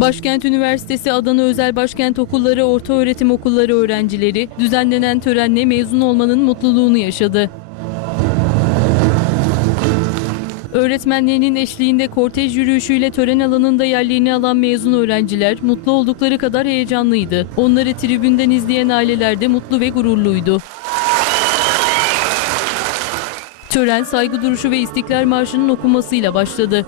Başkent Üniversitesi Adana Özel Başkent Okulları Orta Öğretim Okulları öğrencileri düzenlenen törenle mezun olmanın mutluluğunu yaşadı. Öğretmenlerinin eşliğinde kortej yürüyüşüyle tören alanında yerlerini alan mezun öğrenciler mutlu oldukları kadar heyecanlıydı. Onları tribünden izleyen aileler de mutlu ve gururluydu. Tören saygı duruşu ve İstiklal Marşı'nın okunmasıyla başladı.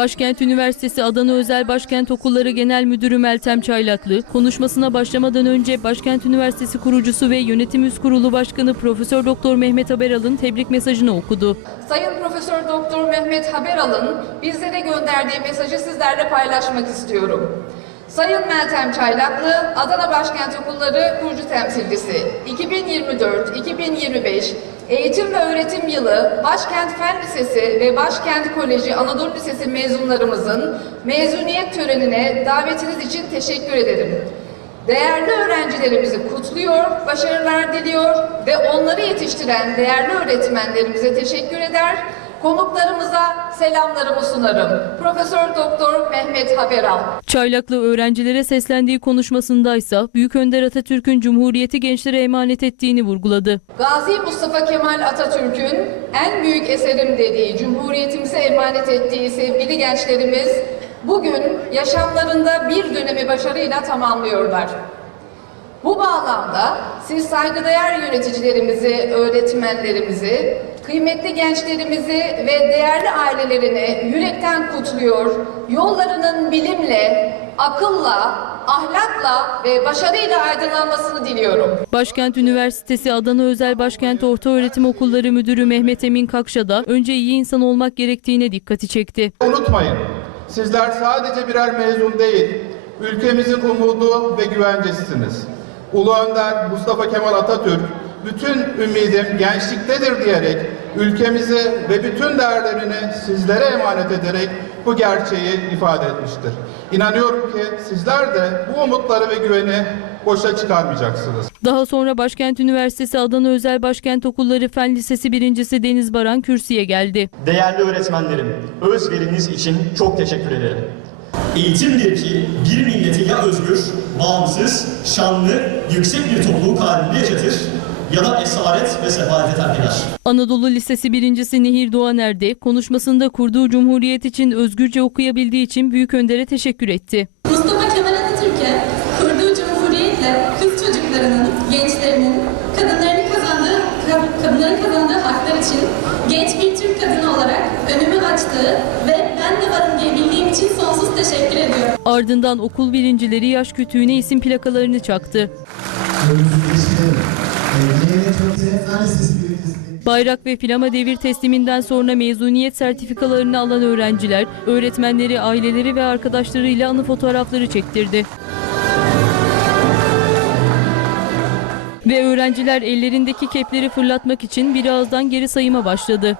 Başkent Üniversitesi Adana Özel Başkent Okulları Genel Müdürü Meltem Çaylaklı, konuşmasına başlamadan önce Başkent Üniversitesi kurucusu ve Yönetim Üst Kurulu Başkanı Profesör Doktor Mehmet Haberal'ın tebrik mesajını okudu. Sayın Profesör Doktor Mehmet Haberal'ın bizlere gönderdiği mesajı sizlerle paylaşmak istiyorum. Sayın Meltem Çaylaklı, Adana Başkent Okulları kurucu temsilcisi. 2024-2025 eğitim ve öğretim yılı Başkent Fen Lisesi ve Başkent Koleji Anadolu Lisesi mezunlarımızın mezuniyet törenine davetiniz için teşekkür ederim. Değerli öğrencilerimizi kutluyor, başarılar diliyor ve onları yetiştiren değerli öğretmenlerimize teşekkür eder. Konuklarımıza selamlarımı sunarım. Profesör Doktor Mehmet Haberal. Çaylaklı öğrencilere seslendiği konuşmasındaysa Büyük Önder Atatürk'ün Cumhuriyeti gençlere emanet ettiğini vurguladı. Gazi Mustafa Kemal Atatürk'ün en büyük eserim dediği, Cumhuriyetimize emanet ettiği sevgili gençlerimiz bugün yaşamlarında bir dönemi başarıyla tamamlıyorlar. Bu bağlamda siz saygıdeğer yöneticilerimizi, öğretmenlerimizi, kıymetli gençlerimizi ve değerli ailelerini yürekten kutluyor, yollarının bilimle, akılla, ahlakla ve başarıyla aydınlanmasını diliyorum. Başkent Üniversitesi Adana Özel Başkent Ortaöğretim Okulları Müdürü Mehmet Emin Kakşa da önce iyi insan olmak gerektiğine dikkati çekti. Unutmayın, sizler sadece birer mezun değil, ülkemizin umudu ve güvencesisiniz. Ulu Önder Mustafa Kemal Atatürk, bütün ümidim gençliktedir diyerek ülkemizi ve bütün değerlerini sizlere emanet ederek bu gerçeği ifade etmiştir. İnanıyorum ki sizler de bu umutları ve güveni boşa çıkarmayacaksınız. Daha sonra Başkent Üniversitesi Adana Özel Başkent Okulları Fen Lisesi birincisi Deniz Baran kürsüye geldi. Değerli öğretmenlerim, özveriniz için çok teşekkür ederim. Eğitimdir ki bir milleti ya özgür, bağımsız, şanlı, yüksek bir topluluk halinde yaşatır ya da esaret ve sefalete terk eder. Anadolu Lisesi birincisi Nehir Doğaner de konuşmasında kurduğu cumhuriyet için özgürce okuyabildiği için Büyük Önder'e teşekkür etti. Mustafa Kemal Atatürk'e kurduğu cumhuriyetle kız çocuklarının, gençlerinin, kadınların kazandığı, ka- kadınların kazandığı haklar için genç bir Türk kadını olarak önümü açtığı ve ben de varım diye bildiğim için sonsuz teşekkür ediyorum. Ardından okul birincileri yaş kütüğüne isim plakalarını çaktı. Bayrak ve flama devir tesliminden sonra mezuniyet sertifikalarını alan öğrenciler, öğretmenleri, aileleri ve arkadaşlarıyla anı fotoğrafları çektirdi. Ve öğrenciler ellerindeki kepleri fırlatmak için bir ağızdan geri sayıma başladı.